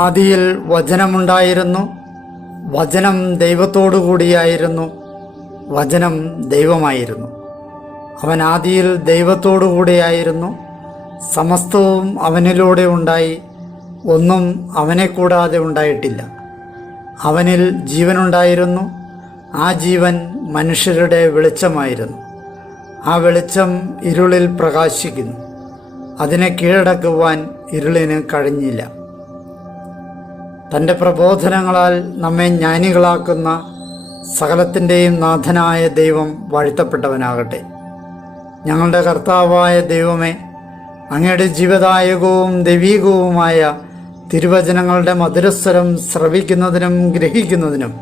ആദിയിൽ വചനമുണ്ടായിരുന്നു, വചനം ദൈവത്തോടു കൂടിയായിരുന്നു, വചനം ദൈവമായിരുന്നു. അവൻ ആദിയിൽ ദൈവത്തോടു കൂടിയായിരുന്നു. സമസ്തവും അവനിലൂടെ ഉണ്ടായി, ഒന്നും അവനെ കൂടാതെ ഉണ്ടായിട്ടില്ല. അവനിൽ ജീവനുണ്ടായിരുന്നു, ആ ജീവൻ മനുഷ്യരുടെ വെളിച്ചമായിരുന്നു. ആ വെളിച്ചം ഇരുളിൽ പ്രകാശിക്കുന്നു, അതിനെ കീഴടക്കുവാൻ ഇരുളിന് കഴിഞ്ഞില്ല. തൻ്റെ പ്രബോധനങ്ങളാൽ നമ്മെ ജ്ഞാനികളാക്കുന്ന സകലത്തിൻ്റെയും നാഥനായ ദൈവം വാഴ്ത്തപ്പെട്ടവനാകട്ടെ. ഞങ്ങളുടെ കർത്താവായ ദൈവമേ, അങ്ങയുടെ ജീവദായകവും ദൈവീകവുമായ തിരുവചനങ്ങളുടെ മധുരസ്വരം ശ്രവിക്കുന്നതിനും ഗ്രഹിക്കുന്നതിനും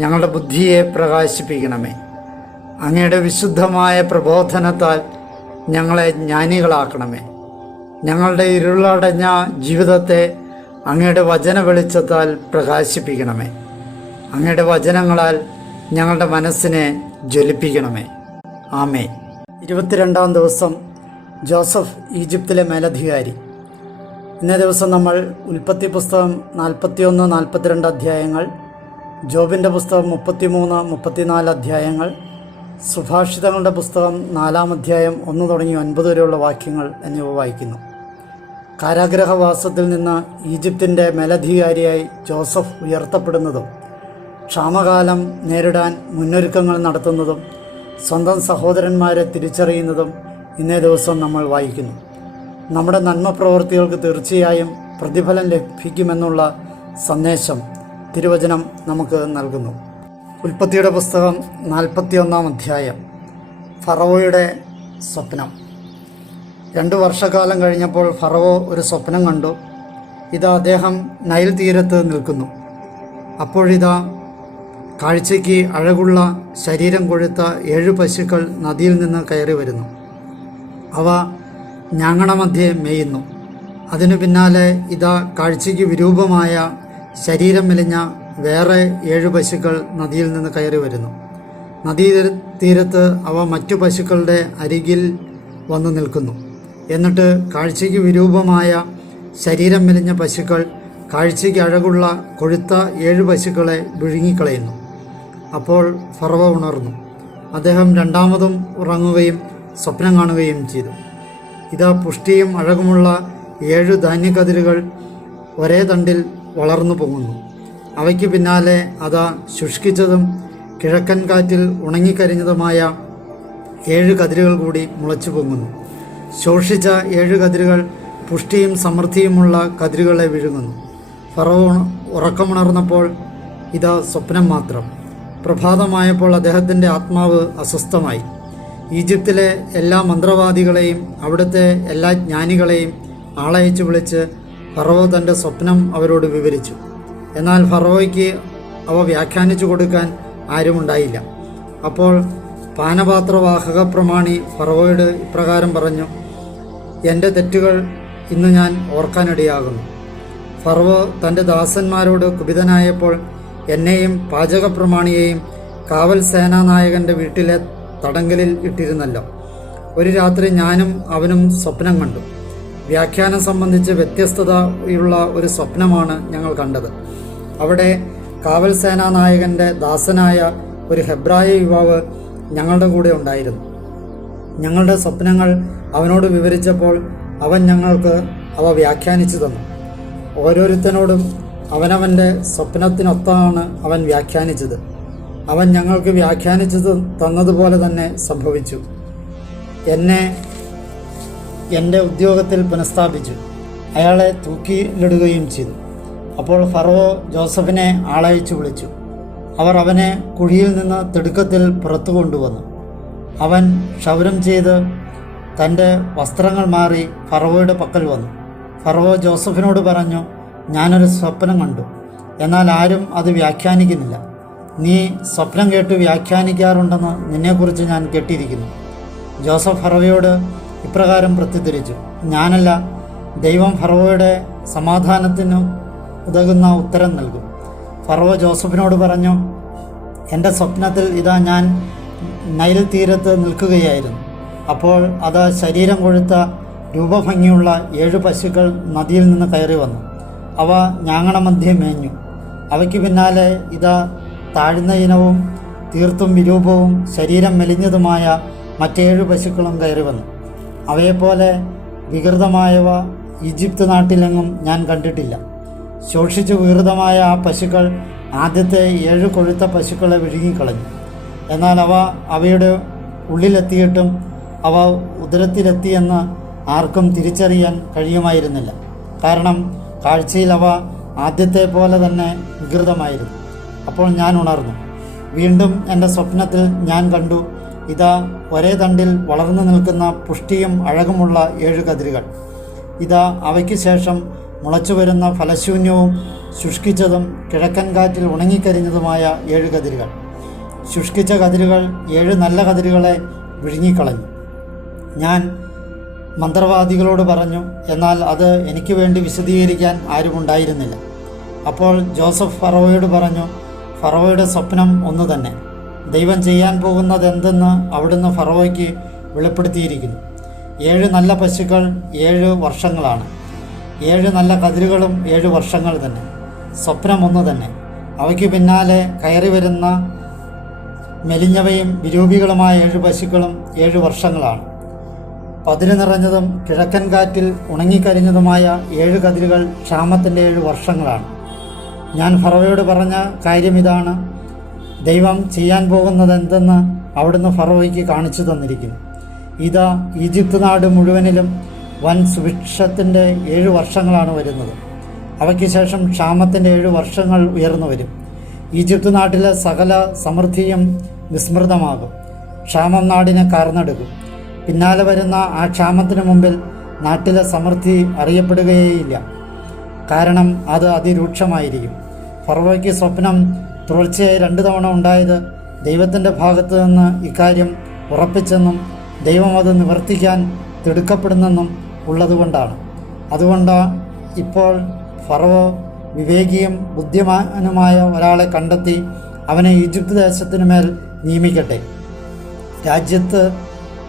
ഞങ്ങളുടെ ബുദ്ധിയെ പ്രകാശിപ്പിക്കണമേ. അങ്ങയുടെ വിശുദ്ധമായ പ്രബോധനത്താൽ ഞങ്ങളെ ജ്ഞാനികളാക്കണമേ. ഞങ്ങളുടെ ഇരുളടഞ്ഞ ജീവിതത്തെ അങ്ങയുടെ വചന വെളിച്ചത്താൽ പ്രകാശിപ്പിക്കണമേ. അങ്ങയുടെ വചനങ്ങളാൽ ഞങ്ങളുടെ മനസ്സിനെ ജ്വലിപ്പിക്കണമേ. ആമേൻ. 22-ാം ദിവസം ജോസഫ് ഈജിപ്തിലെ മേലധികാരി. ഇന്നേ ദിവസം നമ്മൾ ഉൽപ്പത്തി പുസ്തകം 41-42 അധ്യായങ്ങൾ, ജോബിൻ്റെ പുസ്തകം 33-34 അധ്യായങ്ങൾ, സുഭാഷിതങ്ങളുടെ പുസ്തകം 4-ാം അധ്യായം 1 തുടങ്ങി 9 വരെയുള്ള വാക്യങ്ങൾ എന്നിവ വായിക്കുന്നു. കാരാഗ്രഹവാസത്തിൽ നിന്ന് ഈജിപ്തിൻ്റെ മേലധികാരിയായി ജോസഫ് ഉയർത്തപ്പെടുന്നതും ക്ഷാമകാലം നേരിടാൻ മുന്നൊരുക്കങ്ങൾ നടത്തുന്നതും സ്വന്തം സഹോദരന്മാരെ തിരിച്ചറിയുന്നതും ഇന്നേ ദിവസം നമ്മൾ വായിക്കുന്നു. നമ്മുടെ നന്മ പ്രവൃത്തികൾക്ക് തീർച്ചയായും പ്രതിഫലം ലഭിക്കുമെന്നുള്ള സന്ദേശം തിരുവചനം നമുക്ക് നൽകുന്നു. ഉൽപ്പത്തിയുടെ പുസ്തകം 41-ാം അധ്യായം. ഫറവോയുടെ സ്വപ്നം. 2 വർഷക്കാലം കഴിഞ്ഞപ്പോൾ ഫറവോ ഒരു സ്വപ്നം കണ്ടു. ഇതാ അദ്ദേഹം നൈൽ തീരത്ത് നിൽക്കുന്നു. അപ്പോഴിതാ കാഴ്ചയ്ക്ക് അഴകുള്ള ശരീരം കൊഴുത്ത 7 പശുക്കൾ നദിയിൽ നിന്ന് കയറി വരുന്നു. അവ ഞാങ്ങണമധ്യേ മേയുന്നു. അതിനു പിന്നാലെ ഇതാ കാഴ്ചയ്ക്ക് വിരൂപമായ ശരീരം മെലിഞ്ഞ വേറെ 7 പശുക്കൾ നദിയിൽ നിന്ന് കയറി വരുന്നു. നദീ തീരത്ത് അവ മറ്റു പശുക്കളുടെ അരികിൽ വന്നു നിൽക്കുന്നു. എന്നിട്ട് കാഴ്ചയ്ക്ക് വിരൂപമായ ശരീരം മെലിഞ്ഞ പശുക്കൾ കാഴ്ചയ്ക്ക് അഴകുള്ള കൊഴുത്ത 7 പശുക്കളെ വിഴുങ്ങിക്കളയുന്നു. അപ്പോൾ ഫറവോ ഉണർന്നു. അദ്ദേഹം രണ്ടാമതും ഉറങ്ങുകയും സ്വപ്നം കാണുകയും ചെയ്തു. ഇതാ പുഷ്ടിയും അഴകുമുള്ള 7 ധാന്യക്കതിരുകൾ ഒരേ തണ്ടിൽ വളർന്നു പൊങ്ങുന്നു. അവയ്ക്ക് പിന്നാലെ അതാ ശുഷ്കിച്ചതും കിഴക്കൻ കാറ്റിൽ ഉണങ്ങിക്കരിഞ്ഞതുമായ 7 കതിരുകൾ കൂടി മുളച്ചു പൊങ്ങുന്നു. ശോഷിച്ച 7 കതിരുകൾ പുഷ്ടിയും സമൃദ്ധിയുമുള്ള കതിരുകളെ വിഴുങ്ങുന്നു. ഫറവോ ഉറക്കമുണർന്നപ്പോൾ ഇതാ സ്വപ്നം മാത്രം. പ്രഭാതമായപ്പോൾ അദ്ദേഹത്തിൻ്റെ ആത്മാവ് അസ്വസ്ഥമായി. ഈജിപ്തിലെ എല്ലാ മന്ത്രവാദികളെയും അവിടുത്തെ എല്ലാ ജ്ഞാനികളെയും ആളയച്ചു വിളിച്ച് ഫറവോ തൻ്റെ സ്വപ്നം അവരോട് വിവരിച്ചു. എന്നാൽ ഫറവോയ്ക്ക് അവ വ്യാഖ്യാനിച്ചു കൊടുക്കാൻ ആരുമുണ്ടായില്ല. അപ്പോൾ പാനപാത്രവാഹക പ്രമാണി ഫറവോയോട് ഇപ്രകാരം പറഞ്ഞു: എൻ്റെ തെറ്റുകൾ ഇന്ന് ഞാൻ ഓർക്കാനിടയാകുന്നു. ഫറവോ തൻ്റെ ദാസന്മാരോട് കുപിതനായപ്പോൾ എന്നെയും പാചക പ്രമാണിയെയും കാവൽ സേനാനായകൻ്റെ വീട്ടിലെ തടങ്കലിൽ ഇട്ടിരുന്നല്ലോ. ഒരു രാത്രി ഞാനും അവനും സ്വപ്നം കണ്ടു. വ്യാഖ്യാനം സംബന്ധിച്ച് വ്യത്യസ്തതയുള്ള ഒരു സ്വപ്നമാണ് ഞങ്ങൾ കണ്ടത്. അവിടെ കാവൽ സേനാനായകൻ്റെ ദാസനായ ഒരു ഹെബ്രായ യുവാവ് ഞങ്ങളുടെ കൂടെ ഉണ്ടായിരുന്നു. ഞങ്ങളുടെ സ്വപ്നങ്ങൾ അവനോട് വിവരിച്ചപ്പോൾ അവൻ ഞങ്ങൾക്ക് അവ വ്യാഖ്യാനിച്ചു തന്നു. ഓരോരുത്തരോടും അവനവൻ്റെ സ്വപ്നത്തിനൊത്താണ് അവൻ വ്യാഖ്യാനിച്ചത്. അവൻ ഞങ്ങൾക്ക് വ്യാഖ്യാനിച്ചു തന്നതുപോലെ തന്നെ സംഭവിച്ചു. എന്നെ എൻ്റെ ഉദ്യോഗത്തിൽ പുനഃസ്ഥാപിച്ചു. അയാളെ തൂക്കിലിടുകയും ചെയ്തു. അപ്പോൾ ഫറവോ ജോസഫിനെ ആളയച്ചു വിളിച്ചു. അവർ അവനെ കുഴിയിൽ നിന്ന് തിടുക്കത്തിൽ പുറത്തു കൊണ്ടുവന്നു. അവൻ ക്ഷൗരം ചെയ്ത് തൻ്റെ വസ്ത്രങ്ങൾ മാറി ഫറവോയുടെ പക്കൽ വന്നു. ഫറവോ ജോസഫിനോട് പറഞ്ഞു: ഞാനൊരു സ്വപ്നം കണ്ടു, എന്നാൽ ആരും അത് വ്യാഖ്യാനിക്കുന്നില്ല. നീ സ്വപ്നം കേട്ട് വ്യാഖ്യാനിക്കാറുണ്ടെന്ന് നിന്നെക്കുറിച്ച് ഞാൻ കേട്ടിരിക്കുന്നു. ജോസഫ് ഫറവോയോട് ഇപ്രകാരം പ്രത്യുത്തരിച്ചു: ഞാനല്ല, ദൈവം ഫറവോയുടെ സമാധാനത്തിന് ഉതകുന്ന ഉത്തരം നൽകും. ഫറവോ ജോസഫിനോട് പറഞ്ഞു: എൻ്റെ സ്വപ്നത്തിൽ ഇതാ ഞാൻ നൈൽ തീരത്ത് നിൽക്കുകയായിരുന്നു. അപ്പോൾ അത് ശരീരം കൊഴുത്ത രൂപഭംഗിയുള്ള 7 പശുക്കൾ നദിയിൽ നിന്ന് കയറി വന്നു. അവ ഞാങ്ങണമധ്യേ മേഞ്ഞു. അവയ്ക്ക് പിന്നാലെ ഇതാ താഴ്ന്ന ഇനവും തീർത്തും വിരൂപവും ശരീരം മെലിഞ്ഞതുമായ മറ്റേഴ് പശുക്കളും കയറി വന്നു. അവയെപ്പോലെ വികൃതമായവ ഈജിപ്ത് നാട്ടിലെങ്ങും ഞാൻ കണ്ടിട്ടില്ല. ശോഷിച്ചു വികൃതമായ ആ പശുക്കൾ ആദ്യത്തെ 7 കൊഴുത്ത പശുക്കളെ വിഴുങ്ങിക്കളഞ്ഞു. എന്നാൽ അവ അവയുടെ ഉള്ളിലെത്തിയിട്ടും അവ ഉദരത്തിലെത്തിയെന്ന് ആർക്കും തിരിച്ചറിയാൻ കഴിയുമായിരുന്നില്ല. കാരണം കാഴ്ചയിൽ അവ ആദ്യത്തെ പോലെ തന്നെ വികൃതമായിരുന്നു. അപ്പോൾ ഞാൻ ഉണർന്നു. വീണ്ടും എൻ്റെ സ്വപ്നത്തിൽ ഞാൻ കണ്ടു, ഇതാ ഒരേ തണ്ടിൽ വളർന്നു നിൽക്കുന്ന പുഷ്ടിയും അഴകുമുള്ള 7 കതിരുകൾ. ഇതാ അവയ്ക്ക് ശേഷം മുളച്ചു വരുന്ന ഫലശൂന്യവും ശുഷ്കിച്ചതും കിഴക്കൻ കാറ്റിൽ ഉണങ്ങിക്കരിഞ്ഞതുമായ 7 കതിരുകൾ. ശുഷ്കിച്ച കതിരുകൾ 7 നല്ല കതിരുകളെ വിഴുങ്ങിക്കളഞ്ഞു. ഞാൻ മന്ത്രവാദികളോട് പറഞ്ഞു, എന്നാൽ അത് എനിക്ക് വേണ്ടി വിശദീകരിക്കാൻ ആരുമുണ്ടായിരുന്നില്ല. അപ്പോൾ ജോസഫ് ഫറവോയോട് പറഞ്ഞു, ഫറവോയുടെ സ്വപ്നം ഒന്ന് തന്നെ. ദൈവം ചെയ്യാൻ പോകുന്നതെന്തെന്ന് അവിടുന്ന് ഫറവോയ്ക്ക് വെളിപ്പെടുത്തിയിരിക്കുന്നു. 7 നല്ല പശുക്കൾ 7 വർഷങ്ങളാണ്. 7 നല്ല കതിരുകളും 7 വർഷങ്ങൾ തന്നെ. സ്വപ്നം ഒന്ന് തന്നെ. അവയ്ക്ക് പിന്നാലെ കയറി വരുന്ന മെലിഞ്ഞവയും വിരൂപികളുമായ 7 പശുക്കളും 7 വർഷങ്ങളാണ്. പതിര് നിറഞ്ഞതും കിഴക്കൻ കാറ്റിൽ ഉണങ്ങിക്കരിഞ്ഞതുമായ 7 കതിരുകൾ ക്ഷാമത്തിൻ്റെ 7 വർഷങ്ങളാണ്. ഞാൻ ഫറവോയോട് പറഞ്ഞ കാര്യം ഇതാണ്. ദൈവം ചെയ്യാൻ പോകുന്നതെന്തെന്ന് അവിടുന്ന് ഫറവോയ്ക്ക് കാണിച്ചു തന്നിരിക്കുന്നു. ഇതാ ഈജിപ്ത് നാട് മുഴുവനിലും വൻ സുഭിക്ഷത്തിൻ്റെ 7 വർഷങ്ങളാണ് വരുന്നത്. അവയ്ക്ക് ശേഷം ക്ഷാമത്തിൻ്റെ 7 വർഷങ്ങൾ ഉയർന്നു വരും. ഈജിപ്ത് നാട്ടിലെ സകല സമൃദ്ധിയും വിസ്മൃതമാകും. ക്ഷാമം നാടിനെ കാർന്നെടുക്കും. പിന്നാലെ വരുന്ന ആ ക്ഷാമത്തിന് മുമ്പിൽ നാട്ടിലെ സമൃദ്ധി അറിയപ്പെടുകയേയില്ല. കാരണം അത് അതിരൂക്ഷമായിരിക്കും. ഫറവോയ്ക്ക് സ്വപ്നം തുടർച്ചയായി 2 തവണ ഉണ്ടായത് ദൈവത്തിൻ്റെ ഭാഗത്തു നിന്ന് ഇക്കാര്യം ഉറപ്പിച്ചെന്നും ദൈവം അത് നിവർത്തിക്കാൻ തിടുക്കപ്പെടുന്നെന്നും ഉള്ളതുകൊണ്ടാണ്. അതുകൊണ്ട് ഇപ്പോൾ ഫറവോ വിവേകിയും ബുദ്ധിമാനുമായ ഒരാളെ കണ്ടെത്തി അവനെ ഈജിപ്ത് ദേശത്തിനു മേൽ നിയമിക്കട്ടെ. രാജ്യത്ത്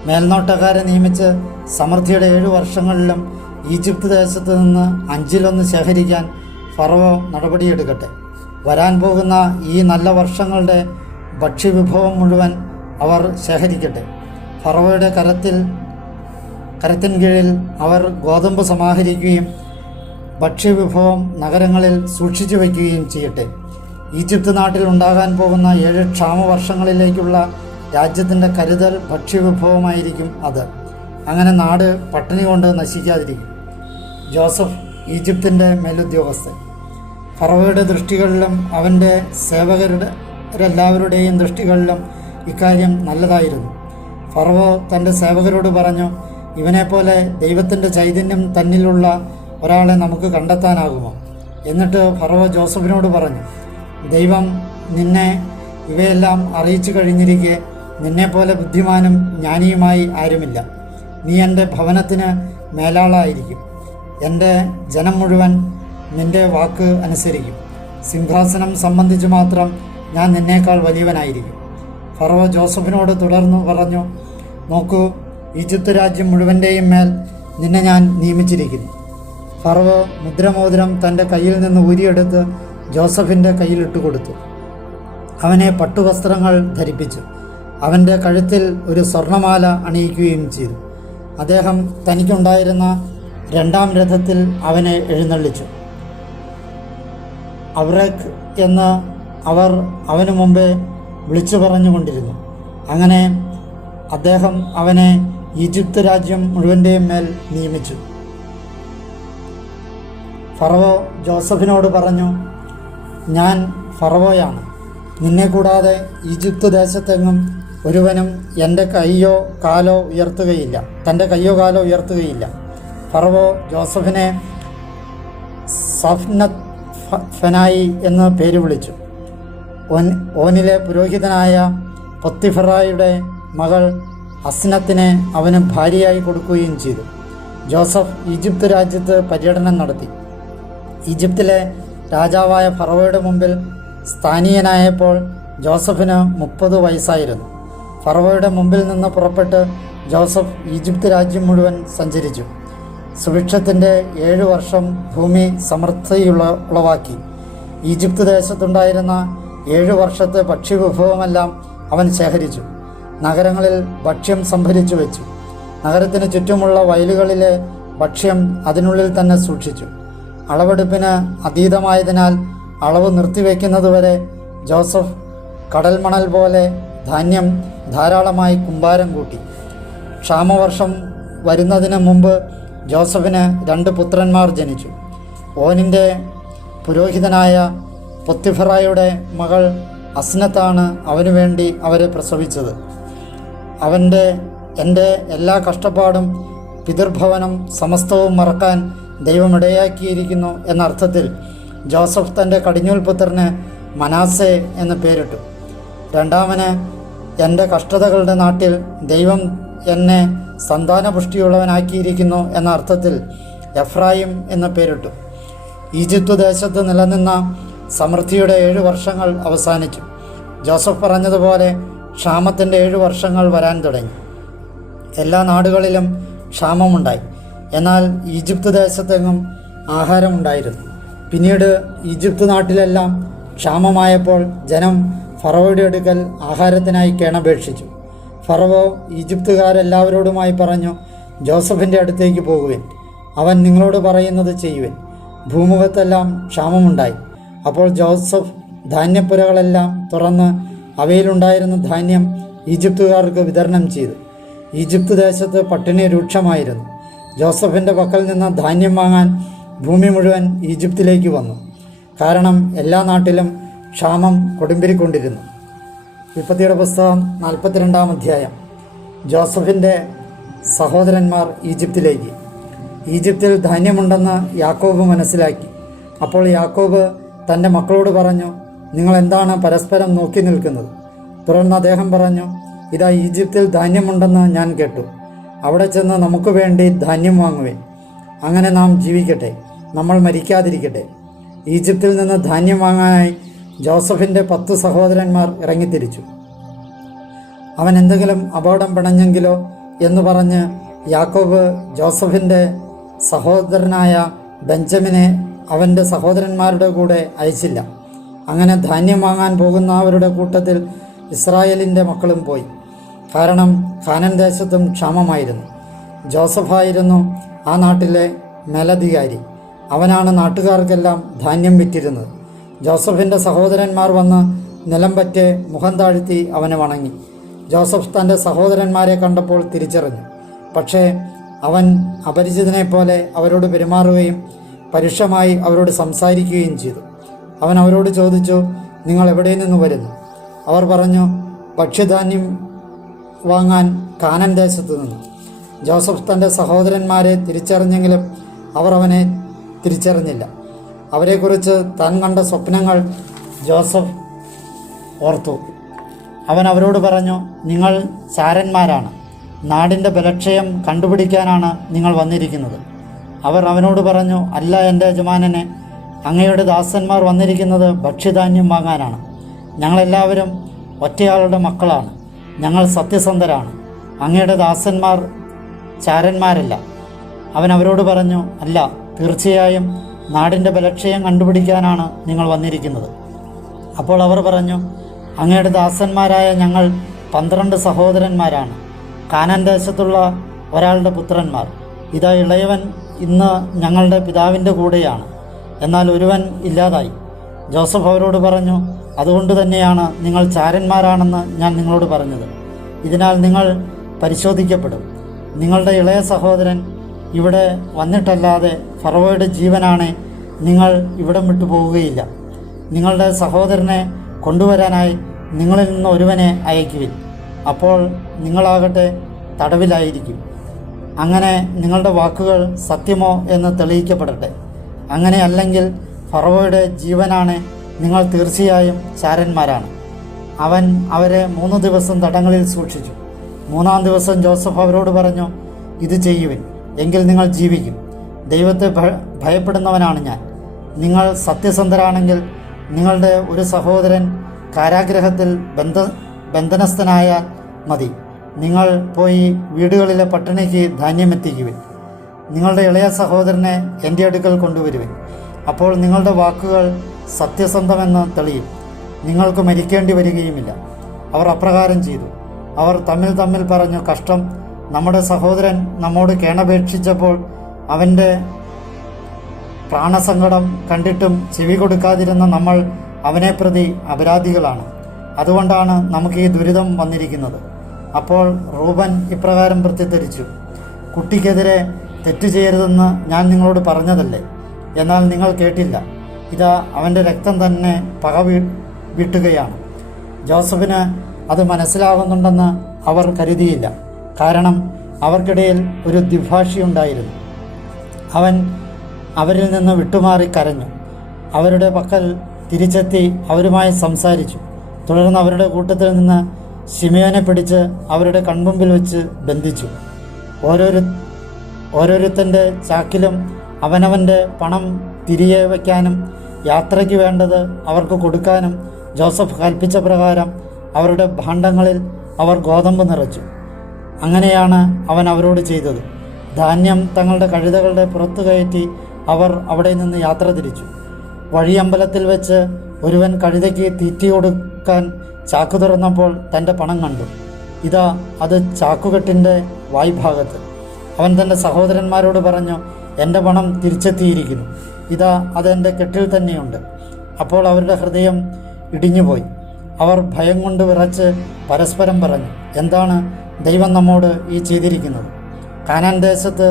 മേൽനോട്ടക്കാരെ നിയമിച്ച് സമൃദ്ധിയുടെ 7 വർഷങ്ങളിലും ഈജിപ്ത് ദേശത്ത് നിന്ന് 5-1 ശേഖരിക്കാൻ ഫറവോ നടപടിയെടുക്കട്ടെ. വരാൻ പോകുന്ന ഈ നല്ല വർഷങ്ങളുടെ ഭക്ഷ്യവിഭവം മുഴുവൻ അവർ ശേഖരിക്കട്ടെ. ഫറവോയുടെ കരത്തിൻ കീഴിൽ അവർ ഗോതമ്പ് സമാഹരിക്കുകയും ഭക്ഷ്യവിഭവം നഗരങ്ങളിൽ സൂക്ഷിച്ചു വയ്ക്കുകയും ചെയ്യട്ടെ. ഈജിപ്ത് നാട്ടിൽ ഉണ്ടാകാൻ പോകുന്ന 7 ക്ഷാമവർഷങ്ങളിലേക്കുള്ള രാജ്യത്തിൻ്റെ കരുതൽ ഭക്ഷ്യവിഭവമായിരിക്കും അത്. അങ്ങനെ നാട് പട്ടിണി കൊണ്ട് നശിക്കാതിരിക്കും. ജോസഫ് ഈജിപ്തിൻ്റെ മേലുദ്യോഗസ്ഥൻ. ഫറവോയുടെ ദൃഷ്ടികളിലും അവൻ്റെ സേവകരുടെല്ലാവരുടെയും ദൃഷ്ടികളിലും ഇക്കാര്യം നല്ലതായിരുന്നു. ഫറവോ തൻ്റെ സേവകരോട് പറഞ്ഞു, ഇവനെപ്പോലെ ദൈവത്തിൻ്റെ ചൈതന്യം തന്നിലുള്ള ഒരാളെ നമുക്ക് കണ്ടെത്താനാകുമോ? എന്നിട്ട് ഫറവോ ജോസഫിനോട് പറഞ്ഞു, ദൈവം നിന്നെ ഇവയെല്ലാം അറിയിച്ചു കഴിഞ്ഞിരിക്കെ നിന്നെപ്പോലെ ബുദ്ധിമാനും ജ്ഞാനിയുമായി ആരുമില്ല. നീ എൻ്റെ ഭവനത്തിന് മേലാളായിരിക്കും. എൻ്റെ ജനം മുഴുവൻ നിൻ്റെ വാക്ക് അനുസരിക്കും. സിംഹാസനം സംബന്ധിച്ച് മാത്രം ഞാൻ നിന്നേക്കാൾ വലിയവനായിരിക്കും. ഫറവോ ജോസഫിനോട് തുടർന്ന് പറഞ്ഞു, നോക്കൂ, ഈജിപ്ത് രാജ്യം മുഴുവൻ്റെയും മേൽ നിന്നെ ഞാൻ നിയമിച്ചിരിക്കുന്നു. ഫറവോ മുദ്രമോതിരം തൻ്റെ കയ്യിൽ നിന്ന് ഊരിയെടുത്ത് ജോസഫിൻ്റെ കയ്യിലിട്ട് കൊടുത്തു. അവനെ പട്ടുവസ്ത്രങ്ങൾ ധരിപ്പിച്ചു. അവൻ്റെ കഴുത്തിൽ ഒരു സ്വർണമാല അണിയിക്കുകയും ചെയ്തു. അദ്ദേഹം തനിക്കുണ്ടായിരുന്ന 2-ാം രഥത്തിൽ അവനെ എഴുന്നള്ളിച്ചു. അവ്രേക്ക് എന്ന് അവർ അവനു മുമ്പേ വിളിച്ചു പറഞ്ഞുകൊണ്ടിരുന്നു. അങ്ങനെ അദ്ദേഹം അവനെ ഈജിപ്ത് രാജ്യം മുഴുവൻ്റെയും മേൽ നിയമിച്ചു. ഫറവോ ജോസഫിനോട് പറഞ്ഞു, ഞാൻ ഫറവോയാണ്. നിന്നെ കൂടാതെ ഈജിപ്ത് ദേശത്തെങ്ങും ഒരുവനും തൻ്റെ കയ്യോ കാലോ ഉയർത്തുകയില്ല. ഫറവോ ജോസഫിനെ സഫ്നത്ത് ഫനായി എന്ന് പേര് വിളിച്ചു. ഓനിലെ പുരോഹിതനായ പൊത്തിഫറായുടെ മകൾ അസ്നത്തിനെ അവന് ഭാര്യയായി കൊടുക്കുകയും ചെയ്തു. ജോസഫ് ഈജിപ്ത് രാജ്യത്ത് പര്യടനം നടത്തി. ഈജിപ്തിലെ രാജാവായ ഫറവോയുടെ മുമ്പിൽ സ്ഥാനീയനായപ്പോൾ ജോസഫിന് 30 വയസ്സായിരുന്നു. ഫറവോയുടെ മുമ്പിൽ നിന്ന് പുറപ്പെട്ട് ജോസഫ് ഈജിപ്ത് രാജ്യം മുഴുവൻ സഞ്ചരിച്ചു. സുഭിക്ഷത്തിൻ്റെ 7 വർഷം ഭൂമി ഉളവാക്കി. ഈജിപ്ത് ദേശത്തുണ്ടായിരുന്ന 7 വർഷത്തെ ഭക്ഷ്യവിഭവമെല്ലാം അവൻ ശേഖരിച്ചു. നഗരങ്ങളിൽ ഭക്ഷ്യം സംഭരിച്ചു വെച്ചു. നഗരത്തിന് ചുറ്റുമുള്ള വയലുകളിലെ ഭക്ഷ്യം അതിനുള്ളിൽ തന്നെ സൂക്ഷിച്ചു. അളവെടുപ്പിന് അതീതമായതിനാൽ അളവ് നിർത്തിവെക്കുന്നതുവരെ ജോസഫ് കടൽമണൽ പോലെ ധാന്യം ധാരാളമായി കുമ്പാരം കൂട്ടി. ക്ഷാമവർഷം വരുന്നതിന് മുമ്പ് ജോസഫിന് 2 പുത്രന്മാർ ജനിച്ചു. ഓനിൻ്റെ പുരോഹിതനായ പൊത്തിഫറായുടെ മകൾ അസ്നത്താണ് അവനു വേണ്ടി അവരെ പ്രസവിച്ചത്. എൻ്റെ എല്ലാ കഷ്ടപ്പാടും പിതൃഭവനം സമസ്തവും മറക്കാൻ ദൈവം ഇടയാക്കിയിരിക്കുന്നു എന്നർത്ഥത്തിൽ ജോസഫ് തൻ്റെ കടിഞ്ഞൂൽ പുത്രന് മനാസെ എന്ന് പേരിട്ടു. രണ്ടാമന് എൻ്റെ കഷ്ടതകളുടെ നാട്ടിൽ ദൈവം എന്നെ സന്താനപുഷ്ടിയുള്ളവനാക്കിയിരിക്കുന്നു എന്ന അർത്ഥത്തിൽ എഫ്രായിം എന്ന് പേരിട്ടു. ഈജിപ്ത് ദേശത്ത് നിലനിന്ന സമൃദ്ധിയുടെ 7 വർഷങ്ങൾ അവസാനിച്ചു. ജോസഫ് പറഞ്ഞതുപോലെ ക്ഷാമത്തിൻ്റെ 7 വർഷങ്ങൾ വരാൻ തുടങ്ങി. എല്ലാ നാടുകളിലും ക്ഷാമമുണ്ടായി. എന്നാൽ ഈജിപ്ത് ദേശത്തെങ്ങും ആഹാരമുണ്ടായിരുന്നു. പിന്നീട് ഈജിപ്ത് നാട്ടിലെല്ലാം ക്ഷാമമായപ്പോൾ ജനം ഫറവോയുടെ അടുക്കൽ ആഹാരത്തിനായി കേണപേക്ഷിച്ചു. ഫറവോ ഈജിപ്തുകാരെല്ലാവരോടുമായി പറഞ്ഞു, ജോസഫിൻ്റെ അടുത്തേക്ക് പോകുവിൻ, അവൻ നിങ്ങളോട് പറയുന്നത് ചെയ്യുവിൻ. ഭൂമുഖത്തെല്ലാം ക്ഷാമമുണ്ടായി. അപ്പോൾ ജോസഫ് ധാന്യപ്പുരകളെല്ലാം തുറന്ന് അവയിലുണ്ടായിരുന്ന ധാന്യം ഈജിപ്തുകാർക്ക് വിതരണം ചെയ്തു. ഈജിപ്ത് ദേശത്ത് പട്ടിണി രൂക്ഷമായിരുന്നു. ജോസഫിൻ്റെ പക്കൽ നിന്ന് ധാന്യം വാങ്ങാൻ ഭൂമി മുഴുവൻ ഈജിപ്തിലേക്ക് വന്നു. കാരണം എല്ലാ നാട്ടിലും ക്ഷാമം കൊടുമ്പിരിക്കൊണ്ടിരുന്നു. വിപ്പത്തിയുടെ പുസ്തകം 42-ാം അധ്യായം. ജോസഫിൻ്റെ സഹോദരന്മാർ ഈജിപ്തിലേക്ക്. ഈജിപ്തിൽ ധാന്യമുണ്ടെന്ന് യാക്കോബ് മനസ്സിലാക്കി. അപ്പോൾ യാക്കോബ് തൻ്റെ മക്കളോട് പറഞ്ഞു, നിങ്ങൾ എന്താണ് പരസ്പരം നോക്കി നിൽക്കുന്നത്? തുടർന്ന് അദ്ദേഹം പറഞ്ഞു, ഇതാ ഈജിപ്തിൽ ധാന്യമുണ്ടെന്ന് ഞാൻ കേട്ടു. അവിടെ ചെന്ന് നമുക്ക് വേണ്ടി ധാന്യം വാങ്ങുവേൻ. അങ്ങനെ നാം ജീവിക്കട്ടെ, നമ്മൾ മരിക്കാതിരിക്കട്ടെ. ഈജിപ്തിൽ നിന്ന് ധാന്യം വാങ്ങാനായി ജോസഫിൻ്റെ 10 സഹോദരന്മാർ ഇറങ്ങിത്തിരിച്ചു. അവൻ എന്തെങ്കിലും അപകടം പിണഞ്ഞെങ്കിലോ എന്ന് പറഞ്ഞ് യാക്കോബ് ജോസഫിൻ്റെ സഹോദരനായ ബെഞ്ചമിനെ അവൻ്റെ സഹോദരന്മാരുടെ കൂടെ അയച്ചില്ല. അങ്ങനെ ധാന്യം വാങ്ങാൻ പോകുന്നവരുടെ കൂട്ടത്തിൽ ഇസ്രായേലിൻ്റെ മക്കളും പോയി. കാരണം കാനാൻ ദേശത്തും ക്ഷാമമായിരുന്നു. ജോസഫായിരുന്നു ആ നാട്ടിലെ മേലധികാരി. അവനാണ് നാട്ടുകാർക്കെല്ലാം ധാന്യം വിറ്റിരുന്നത്. ജോസഫിൻ്റെ സഹോദരന്മാർ വന്ന് നിലം പറ്റെ മുഖം താഴ്ത്തി അവനെ വണങ്ങി. ജോസഫ് തൻ്റെ സഹോദരന്മാരെ കണ്ടപ്പോൾ തിരിച്ചറിഞ്ഞു. പക്ഷേ അവൻ അപരിചിതനെപ്പോലെ അവരോട് പെരുമാറുകയും പരുഷമായി അവരോട് സംസാരിക്കുകയും ചെയ്തു. അവൻ അവരോട് ചോദിച്ചു, നിങ്ങൾ എവിടെ നിന്ന് വരുന്നു? അവർ പറഞ്ഞു, ഭക്ഷ്യധാന്യം വാങ്ങാൻ കാനാൻ ദേശത്തു നിന്ന്. ജോസഫ് തൻ്റെ സഹോദരന്മാരെ തിരിച്ചറിഞ്ഞെങ്കിലും അവർ അവനെ തിരിച്ചറിഞ്ഞില്ല. അവരെക്കുറിച്ച് താൻ കണ്ട സ്വപ്നങ്ങൾ ജോസഫ് ഓർത്തു. അവൻ അവരോട് പറഞ്ഞു, നിങ്ങൾ ചാരന്മാരാണ്, നാടിൻ്റെ ബലക്ഷയം കണ്ടുപിടിക്കാനാണ് നിങ്ങൾ വന്നിരിക്കുന്നത്. അവർ അവനോട് പറഞ്ഞു, അല്ല എൻ്റെ യജമാനനെ, അങ്ങയുടെ ദാസന്മാർ വന്നിരിക്കുന്നത് ഭക്ഷ്യധാന്യം വാങ്ങാനാണ്. ഞങ്ങളെല്ലാവരും ഒറ്റയാളുടെ മക്കളാണ്. ഞങ്ങൾ സത്യസന്ധരാണ്. അങ്ങയുടെ ദാസന്മാർ ചാരന്മാരല്ല. അവൻ അവരോട് പറഞ്ഞു, അല്ല, തീർച്ചയായും നാടിൻ്റെ ബലക്ഷയം കണ്ടുപിടിക്കാനാണ് നിങ്ങൾ വന്നിരിക്കുന്നത്. അപ്പോൾ അവർ പറഞ്ഞു, അങ്ങയുടെ ദാസന്മാരായ ഞങ്ങൾ 12 സഹോദരന്മാരാണ്, കാനാൻ ദേശത്തുള്ള ഒരാളുടെ പുത്രന്മാർ. ഇതാ ഇളയവൻ ഇന്ന് ഞങ്ങളുടെ പിതാവിൻ്റെ കൂടെയാണ്, എന്നാൽ ഒരുവൻ ഇല്ലാതായി. ജോസഫ് അവരോട് പറഞ്ഞു, അതുകൊണ്ട് തന്നെയാണ് നിങ്ങൾ ചാരന്മാരാണെന്ന് ഞാൻ നിങ്ങളോട് പറഞ്ഞത്. ഇതിനാൽ നിങ്ങൾ പരിശോധിക്കപ്പെടും. നിങ്ങളുടെ ഇളയ സഹോദരൻ ഇവിടെ വന്നിട്ടല്ലാതെ ഫറവോയുടെ ജീവനാണെ നിങ്ങൾ ഇവിടം വിട്ടു പോവുകയില്ല. നിങ്ങളുടെ സഹോദരനെ കൊണ്ടുവരാനായി നിങ്ങളിൽ നിന്ന് ഒരുവനെ അയക്കുവിൻ. അപ്പോൾ നിങ്ങളാകട്ടെ തടവിലായിരിക്കും. അങ്ങനെ നിങ്ങളുടെ വാക്കുകൾ സത്യമോ എന്ന് തെളിയിക്കപ്പെടട്ടെ. അങ്ങനെ അല്ലെങ്കിൽ ഫറവോയുടെ ജീവനാണ്, നിങ്ങൾ തീർച്ചയായും ചാരന്മാരാണ്. അവൻ അവരെ 3 ദിവസം തടങ്ങളിൽ സൂക്ഷിച്ചു. 3-ാം ദിവസം ജോസഫ് അവരോട് പറഞ്ഞു, ഇത് ചെയ്യുവിൻ, എങ്കിൽ നിങ്ങൾ ജീവിക്കും. ദൈവത്തെ ഭയപ്പെടുന്നവനാണ് ഞാൻ. നിങ്ങൾ സത്യസന്ധരാണെങ്കിൽ നിങ്ങളുടെ ഒരു സഹോദരൻ കാരാഗ്രഹത്തിൽ ബന്ധനസ്ഥനായാൽ മതി. നിങ്ങൾ പോയി വീടുകളിലെ പട്ടിണിക്ക് ധാന്യമെത്തിക്കുവിൻ. നിങ്ങളുടെ ഇളയ സഹോദരനെ എൻ്റെ അടുക്കൽ കൊണ്ടുവരുവിൻ. അപ്പോൾ നിങ്ങളുടെ വാക്കുകൾ സത്യസന്ധമെന്ന് തെളിയും, നിങ്ങൾക്ക് മരിക്കേണ്ടി വരികയുമില്ല. അവർ അപ്രകാരം ചെയ്തു. അവർ തമ്മിൽ പറഞ്ഞു, കഷ്ടം, നമ്മുടെ സഹോദരൻ നമ്മോട് കേണപേക്ഷിച്ചപ്പോൾ അവൻ്റെ പ്രാണസങ്കടം കണ്ടിട്ടും ചെവി കൊടുക്കാതിരുന്ന നമ്മൾ അവനെ പ്രതി അപരാധികളാണ്. അതുകൊണ്ടാണ് നമുക്ക് ഈ ദുരിതം വന്നിരിക്കുന്നത്. അപ്പോൾ റൂബൻ ഇപ്രകാരം പ്രത്യുത്തരിച്ചു, കുട്ടിക്കെതിരെ തെറ്റു ചെയ്യരുതെന്ന് ഞാൻ നിങ്ങളോട് പറഞ്ഞതല്ലേ, എന്നാൽ നിങ്ങൾ കേട്ടില്ല. ഇതാ അവൻ്റെ രക്തം തന്നെ പക വീട്ടുകയാണ്. ജോസഫിന് അത് മനസ്സിലാകുന്നുണ്ടെന്ന് അവർ കരുതിയില്ല. കാരണം അവർക്കിടയിൽ ഒരു ദ്വിഭാഷിയുണ്ടായിരുന്നു. അവൻ അവരിൽ നിന്ന് വിട്ടുമാറി കരഞ്ഞു. അവരുടെ പക്കൽ തിരിച്ചെത്തി അവരുമായി സംസാരിച്ചു. തുടർന്ന് അവരുടെ കൂട്ടത്തിൽ നിന്ന് ശിമയോനെ പിടിച്ച് അവരുടെ കൺമുമ്പിൽ വെച്ച് ബന്ധിച്ചു. ഓരോരുത്തൻ്റെ ചാക്കിലും അവനവൻ്റെ പണം തിരികെ വയ്ക്കാനും യാത്രയ്ക്ക് വേണ്ടത് അവർക്ക് കൊടുക്കാനും ജോസഫ് കൽപ്പിച്ച പ്രകാരം അവരുടെ ഭാണ്ഡങ്ങളിൽ അവർ ഗോതമ്പ് നിറച്ചു. അങ്ങനെയാണ് അവൻ അവരോട് ചെയ്തത്. ധാന്യം തങ്ങളുടെ കഴുതകളുടെ പുറത്തു കയറ്റി അവർ അവിടെ നിന്ന് യാത്ര തിരിച്ചു. വഴിയമ്പലത്തിൽ വെച്ച് ഒരുവൻ കഴുതയ്ക്ക് തീറ്റി കൊടുക്കാൻ ചാക്കു തുറന്നപ്പോൾ തൻ്റെ പണം കണ്ടു. ഇതാ അത് ചാക്കുകെട്ടിൻ്റെ വായ്ഭാഗത്ത്. അവൻ തൻ്റെ സഹോദരന്മാരോട് പറഞ്ഞു, എൻ്റെ പണം തിരിച്ചെത്തിയിരിക്കുന്നു, ഇതാ അതെൻ്റെ കെട്ടിൽ തന്നെയുണ്ട്. അപ്പോൾ അവരുടെ ഹൃദയം ഇടിഞ്ഞുപോയി. അവർ ഭയം കൊണ്ട് വിറച്ച് പരസ്പരം പറഞ്ഞു, എന്താണ് ദൈവം നമ്മോട് ഈ ചെയ്തിരിക്കുന്നത്? കാനാൻ ദേശത്ത്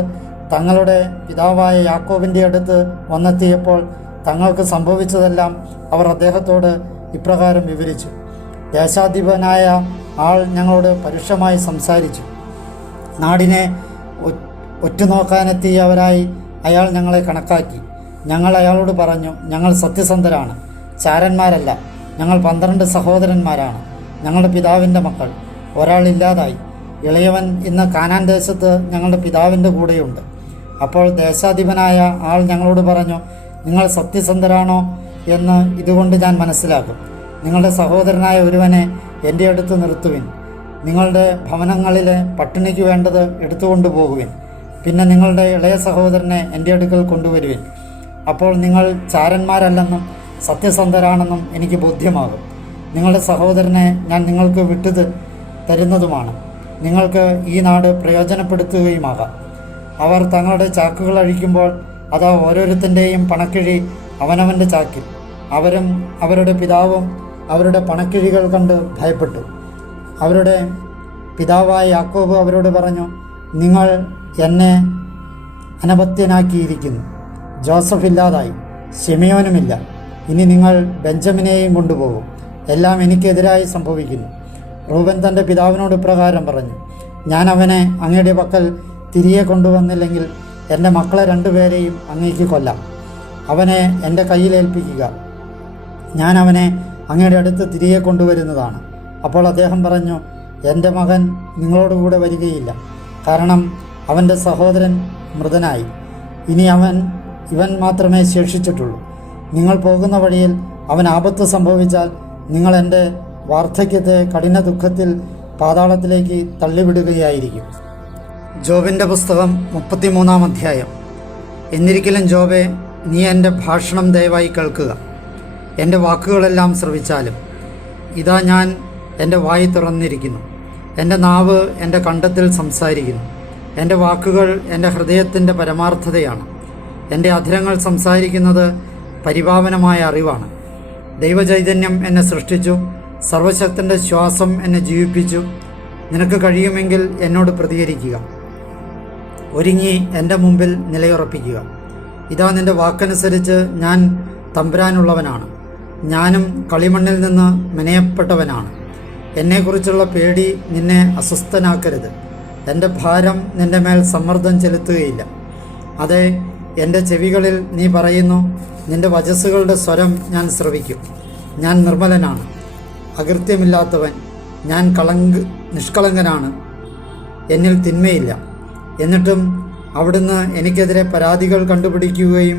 തങ്ങളുടെ പിതാവായ യാക്കോബിൻ്റെ അടുത്ത് വന്നെത്തിയപ്പോൾ തങ്ങൾക്ക് സംഭവിച്ചതെല്ലാം അവർ അദ്ദേഹത്തോട് ഇപ്രകാരം വിവരിച്ചു. ദേശാധിപനായ ആൾ ഞങ്ങളോട് പരുഷമായി സംസാരിച്ചു. നാടിനെ ഒറ്റുനോക്കാനെത്തിയവരായി അയാൾ ഞങ്ങളെ കണക്കാക്കി. ഞങ്ങൾ അയാളോട് പറഞ്ഞു, ഞങ്ങൾ സത്യസന്ധരാണ്, ചാരന്മാരല്ല. ഞങ്ങൾ 12 സഹോദരന്മാരാണ്. ഞങ്ങളുടെ പിതാവിൻ്റെ മക്കൾ. ഒരാളില്ലാതായി. ഇളയവൻ ഇന്ന് കാനാൻ ദേശത്ത് ഞങ്ങളുടെ പിതാവിൻ്റെ കൂടെയുണ്ട്. അപ്പോൾ ദേശാധിപനായ ആൾ ഞങ്ങളോട് പറഞ്ഞു, നിങ്ങൾ സത്യസന്ധരാണോ എന്ന് ഇതുകൊണ്ട് ഞാൻ മനസ്സിലാക്കും. നിങ്ങളുടെ സഹോദരനായ ഒരുവനെ എൻ്റെ അടുത്ത് നിർത്തുവിൻ. നിങ്ങളുടെ ഭവനങ്ങളിലെ പട്ടിണിക്ക് വേണ്ടത് എടുത്തുകൊണ്ടു പോകുവിൻ. പിന്നെ നിങ്ങളുടെ ഇളയ സഹോദരനെ എൻ്റെ അടുക്കൽ കൊണ്ടുവരുവിൻ. അപ്പോൾ നിങ്ങൾ ചാരന്മാരല്ലെന്നും സത്യസന്ധരാണെന്നും എനിക്ക് ബോധ്യമാകും. നിങ്ങളുടെ സഹോദരനെ ഞാൻ നിങ്ങൾക്ക് വിട്ടു തരുന്നതുമാണ്. നിങ്ങൾക്ക് ഈ നാട് പ്രയോജനപ്പെടുത്തുകയുമാകാം. അവർ തങ്ങളുടെ ചാക്കുകൾ അഴിക്കുമ്പോൾ അതാ ഓരോരുത്തൻ്റെയും പണക്കിഴി അവനവൻ്റെ ചാക്കിൽ. അവരും അവരുടെ പിതാവും അവരുടെ പണക്കിഴികൾ കണ്ട് ഭയപ്പെട്ടു. അവരുടെ പിതാവായ യാക്കോബ് അവരോട് പറഞ്ഞു, നിങ്ങൾ എന്നെ അനപത്യനാക്കിയിരിക്കുന്നു. ജോസഫ് ഇല്ലാതായി, ശിമയോനുമില്ല. ഇനി നിങ്ങൾ ബെഞ്ചമിനെയും കൊണ്ടുപോകും. എല്ലാം എനിക്കെതിരായി സംഭവിക്കുന്നു. റൂബൻ തൻ്റെ പിതാവിനോട് ഇപ്രകാരം പറഞ്ഞു, ഞാൻ അവനെ അങ്ങയുടെ പക്കൽ തിരികെ കൊണ്ടുവന്നില്ലെങ്കിൽ എൻ്റെ മക്കളെ 2 പേരെയും അങ്ങേക്ക് കൊല്ലാം. അവനെ എൻ്റെ കയ്യിലേൽപ്പിക്കുക. ഞാൻ അവനെ അങ്ങയുടെ അടുത്ത് തിരികെ കൊണ്ടുവരുന്നതാണ്. അപ്പോൾ അദ്ദേഹം പറഞ്ഞു, എൻ്റെ മകൻ നിങ്ങളോടുകൂടെ വരികയില്ല, കാരണം അവൻ്റെ സഹോദരൻ മൃതനായി. ഇനി ഇവൻ മാത്രമേ ശേഷിച്ചിട്ടുള്ളൂ. നിങ്ങൾ പോകുന്ന വഴിയിൽ അവൻ ആപത്ത് സംഭവിച്ചാൽ നിങ്ങൾ എൻ്റെ വാർദ്ധക്യത്തെ കഠിന ദുഃഖത്തിൽ പാതാളത്തിലേക്ക് തള്ളിവിടുകയായിരിക്കും. ജോബിൻ്റെ പുസ്തകം 33-ാം അധ്യായം. എന്നിരിക്കലും ജോബെ, നീ എൻ്റെ ഭാഷണം ദയവായി കേൾക്കുക. എൻ്റെ വാക്കുകളെല്ലാം ശ്രവിച്ചാലും. ഇതാ ഞാൻ എൻ്റെ വായി തുറന്നിരിക്കുന്നു. എൻ്റെ നാവ് എൻ്റെ കണ്ഠത്തിൽ സംസാരിക്കുന്നു. എൻ്റെ വാക്കുകൾ എൻ്റെ ഹൃദയത്തിൻ്റെ പരമാർത്ഥതയാണ്. എൻ്റെ അധരങ്ങൾ സംസാരിക്കുന്നത് പരിപാവനമായ അറിവാണ്. ദൈവചൈതന്യം എന്നെ സൃഷ്ടിച്ചു. സർവശക്തൻ്റെ ശ്വാസം എന്നെ ജീവിപ്പിച്ചു. നിനക്ക് കഴിയുമെങ്കിൽ എന്നോട് പ്രതികരിക്കുക. ഒരുങ്ങി എൻ്റെ മുമ്പിൽ നിലയുറപ്പിക്കുക. ഇതാ നിൻ്റെ വാക്കനുസരിച്ച് ഞാൻ തമ്പുരാനുള്ളവനാണ്. ഞാനും കളിമണ്ണിൽ നിന്ന് മെനയപ്പെട്ടവനാണ്. എന്നെക്കുറിച്ചുള്ള പേടി നിന്നെ അസ്വസ്ഥനാക്കരുത്. എൻ്റെ ഭാരം നിൻ്റെ മേൽ സമ്മർദ്ദം ചെലുത്തുകയില്ല. അതെ, എൻ്റെ ചെവികളിൽ നീ പറയുന്നു, നിൻ്റെ വചസ്സുകളുടെ സ്വരം ഞാൻ ശ്രവിക്കും. ഞാൻ നിർമ്മലനാണ്, അകൃത്യമില്ലാത്തവൻ. ഞാൻ നിഷ്കളങ്കനാണ്, എന്നിൽ തിന്മയില്ല. എന്നിട്ടും അവിടുന്ന് എനിക്കെതിരെ പരാതികൾ കണ്ടുപിടിക്കുകയും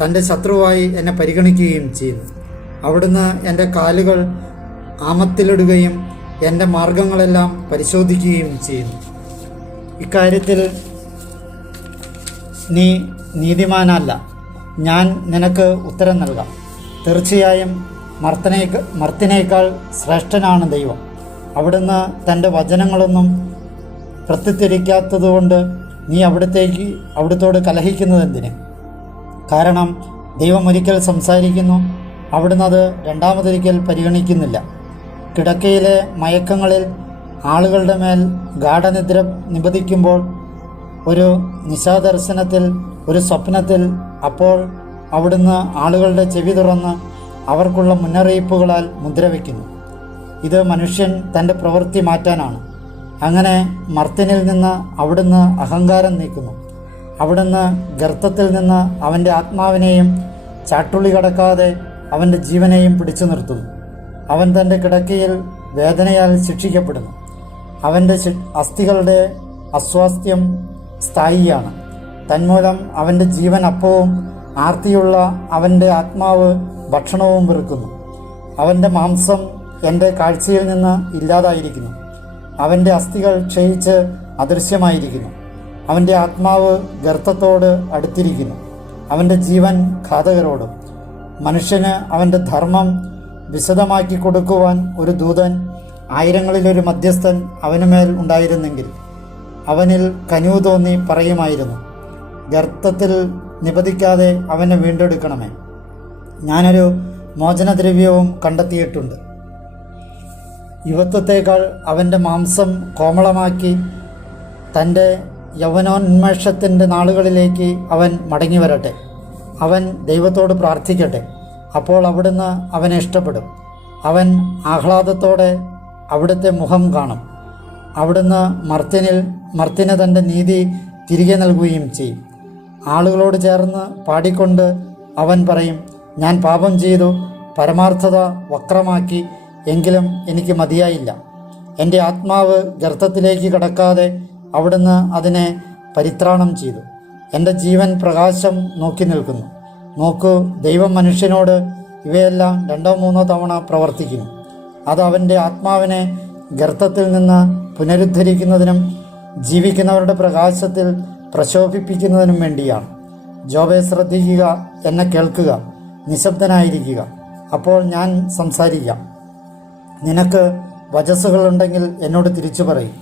തൻ്റെ ശത്രുവായി എന്നെ പരിഗണിക്കുകയും ചെയ്യുന്നു. അവിടുന്ന് എൻ്റെ കാലുകൾ ആമത്തിലിടുകയും എൻ്റെ മാർഗങ്ങളെല്ലാം പരിശോധിക്കുകയും ചെയ്യുന്നു. ഇക്കാര്യത്തിൽ നീ നീതിമാനല്ല. ഞാൻ നിനക്ക് ഉത്തരം നൽകാം. തീർച്ചയായും മർത്തിനേക്കാൾ ശ്രേഷ്ഠനാണ് ദൈവം. അവിടുന്ന് തൻ്റെ വചനങ്ങളൊന്നും പ്രത്യുത്തരിക്കാത്തതുകൊണ്ട് നീ അവിടുത്തോട് കലഹിക്കുന്നതെന്തിന്? കാരണം ദൈവം ഒരിക്കൽ സംസാരിക്കുന്നു, അവിടുന്ന് അത് രണ്ടാമതൊരിക്കൽ പരിഗണിക്കുന്നില്ല. കിടക്കയിലെ മയക്കങ്ങളിൽ ആളുകളുടെ മേൽ ഗാഠനിദ്ര നിബദിക്കുമ്പോൾ, ഒരു നിശാദർശനത്തിൽ, ഒരു സ്വപ്നത്തിൽ, അപ്പോൾ അവിടുന്ന് ആളുകളുടെ ചെവി തുറന്ന് അവർക്കുള്ള മുന്നറിയിപ്പുകളാൽ മുദ്രവെക്കുന്നു. ഇത് മനുഷ്യൻ തൻ്റെ പ്രവൃത്തി മാറ്റാനാണ്. അങ്ങനെ മർത്യനിൽ നിന്ന് അവിടുന്ന് അഹങ്കാരം നീക്കുന്നു. അവിടുന്ന് ഗർത്തത്തിൽ നിന്ന് അവൻ്റെ ആത്മാവിനെയും ചാട്ടുളി കടക്കാതെ അവൻ്റെ ജീവനെയും പിടിച്ചു നിർത്തുന്നു. അവൻ തൻ്റെ കിടക്കയിൽ വേദനയാൽ ശിക്ഷിക്കപ്പെടുന്നു. അവൻ്റെ അസ്ഥികളുടെ അസ്വാസ്ഥ്യം സ്ഥായിയാണ്. തന്മൂലം അവൻ്റെ ജീവൻ അപ്പവും ആർത്തിയുള്ള അവൻ്റെ ആത്മാവ് ഭക്ഷണവും വെറുക്കുന്നു. അവൻ്റെ മാംസം എൻ്റെ കാഴ്ചയിൽ നിന്ന് ഇല്ലാതായിരിക്കുന്നു. അവൻ്റെ അസ്ഥികൾ ക്ഷയിച്ച് അദൃശ്യമായിരിക്കുന്നു. അവൻ്റെ ആത്മാവ് ഗർത്തത്തോട് അടുത്തിരിക്കുന്നു. അവൻ്റെ ജീവൻ ഘാതകരോടും. മനുഷ്യന് അവൻ്റെ ധർമ്മം വിശദമാക്കി കൊടുക്കുവാൻ ഒരു ദൂതൻ, ആയിരങ്ങളിലൊരു മധ്യസ്ഥൻ അവനുമേൽ ഉണ്ടായിരുന്നെങ്കിൽ അവനിൽ കനിവ് തോന്നി പറയുമായിരുന്നു, ഗർത്തത്തിൽ നിപതിക്കാതെ അവനെ വീണ്ടെടുക്കണമേ. ഞാനൊരു മോചനദ്രവ്യവും കണ്ടെത്തിയിട്ടുണ്ട്. യുവത്വത്തേക്കാൾ അവൻ്റെ മാംസം കോമളമാക്കി തൻ്റെ യൗവനോന്മേഷത്തിൻ്റെ നാളുകളിലേക്ക് അവൻ മടങ്ങി വരട്ടെ. അവൻ ദൈവത്തോട് പ്രാർത്ഥിക്കട്ടെ. അപ്പോൾ അവിടുന്ന് അവനെ ഇഷ്ടപ്പെടും. അവൻ ആഹ്ലാദത്തോടെ അവിടുത്തെ മുഖം കാണും. അവിടുന്ന് മർത്യന് തൻ്റെ നീതി തിരികെ നൽകുകയും ചെയ്യും. ആളുകളോട് ചേർന്ന് പാടിക്കൊണ്ട് അവൻ പറയും, ഞാൻ പാപം ചെയ്തു, പരമാർത്ഥത വക്രമാക്കി, എങ്കിലും എനിക്ക് മതിയായില്ല. എൻ്റെ ആത്മാവ് ഗർത്തത്തിലേക്ക് കടക്കാതെ അവിടുന്ന് അതിനെ പരിത്രാണം ചെയ്തു. എൻ്റെ ജീവൻ പ്രകാശം നോക്കി നിൽക്കുന്നു. നോക്കൂ, ദൈവം മനുഷ്യനോട് ഇവയെല്ലാം 2-3 തവണ പ്രവർത്തിക്കുന്നു. അത് അവൻ്റെ ആത്മാവിനെ ഗർത്തത്തിൽ നിന്ന് പുനരുദ്ധരിക്കുന്നതിനും ജീവിക്കുന്നവരുടെ പ്രകാശത്തിൽ പ്രശോഭിപ്പിക്കുന്നതിനും വേണ്ടിയാണ്. ജോബെ, ശ്രദ്ധിക്കുക, എന്നെ കേൾക്കുക, നിശബ്ദനായിരിക്കുക, അപ്പോൾ ഞാൻ സംസാരിക്കാം. നിനക്ക് വചസ്സുകളുണ്ടെങ്കിൽ എന്നോട് തിരിച്ചു പറയും.